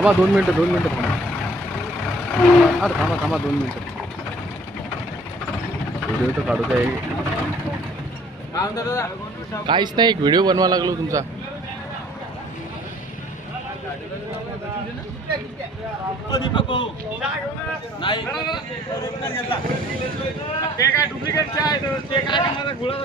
थांबा 2 मिनिटं थांबा. अरे थांबा 2 मिनिटं. व्हिडिओ तर काढू आहे. काहीच नाही, एक व्हिडिओ बनवा लागलो तुमचा. ते काय डुप्लिकेट आहे ते काय मला गुळा